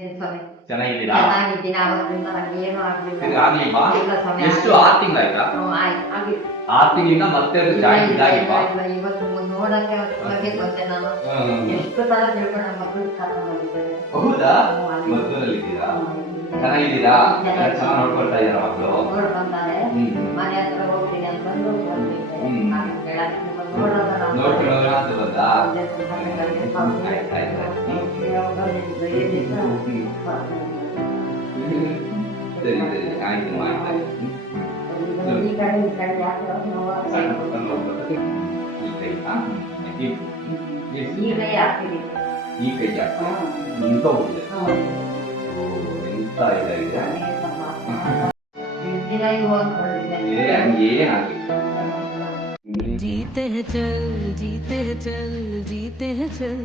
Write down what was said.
ಏನ್ ಸ್ವಾಮಿ ಚೆನ್ನಾಗಿದ್ದೀರಾ? ಚೆನ್ನಾಗಿದ್ದೀನಿ. ಅವತ್ತಿಂದ ನನಗೇನು ಆಗ್ಲಿಲ್ಲ. ಇದು ಆಗ್ಲಿಲ್ವಾ? ಇಲ್ಲ ಸ್ವಾಮಿ, ಎಷ್ಟು ಆಗಿಲ್ಲ. 6 ತಿಂಗಳಾಯ್ತಾ? ಆಗಿ 6 ತಿಂಗಳಿಂದ ಮತ್ತೆ ಅದು ಜಾಯಿಂಟ್ ಇದಾಗಿಲ್ವಾ? ಇಲ್ಲ, ಇವತ್ತು ನೋಡಕ್ಕೆ ಹೊರಗೆ ಬಂದೆ ನಾನು. ಎಷ್ಟು ತರ ತಿಳ್ಕೊಂಡು ನಮ್ಮ ಮಕ್ಕಳು ಕರ್ಕೊಂಡು ಬಂದಿದ್ದಾರೆ. ಹೌದಾ? ಹ್ಮ್, ಅಲ್ಲಿ. ಮದ್ದೂರಲ್ಲಿದ್ದೀರಾ? ಹ್ಮ್. ಚೆನ್ನಾಗಿದ್ದೀರಾ? ಚೆನ್ನಾಗಿ. ಚೆನ್ನಾಗಿ ನೋಡ್ಕೊಳ್ತಾ ಇದ್ದಾರಾ ಮಕ್ಕಳು? ನೋಡ್ಕೊಂತಾರೆ. ಹ್ಮ್. ಮನೆ ಹತ್ರ ಹೋಗ್ತೀನಿ ಅಂತ ಬಂದು ಬಂದಿದ್ದೆ. ಹ್ಮ್. ನಾನು ಹೇಳಕ್ಕೆ ನಿಮ್ಮನ್ನ ನೋಡೋಣ ನಾನು. ನೋಡ್ಕೊಳ್ಳೋಣ ಅಂತ ಬಂದಾ? ಒಂದೇ ಸ್ವಲ್ಪ ನನಗೆ ಸ್ವಾಮಿ, ಆಯ್ತು, ಆಯ್ತು, ಆಯ್ತು. ಯಾವಾಗ ಬಂದಿದ್ದು ಈ ದಿವಸ ಸರಿ ಸರಿ ಆಯ್ತು ಆಯ್ತು. ಈ ಕಡೆ ಯಾಕೆ ನೋವು? ಈ ಕೈ ಈ ಕೈ ಹಾಕ್ತೀನಿ. ಈ ಕೈ ಜಾಸ್ತಿ ನಿಂತ ಹೋಗಿದೆ. ಎಂತ ಇದಾಗಿದೆ. ದಿನ ಇವು ಅಂದ್ಕೊಂಡಿದ್ದೇನೆ. ಏನಾಗಿಲ್ಲ. जीते हैं चल जीते हैं चल जीते हैं चल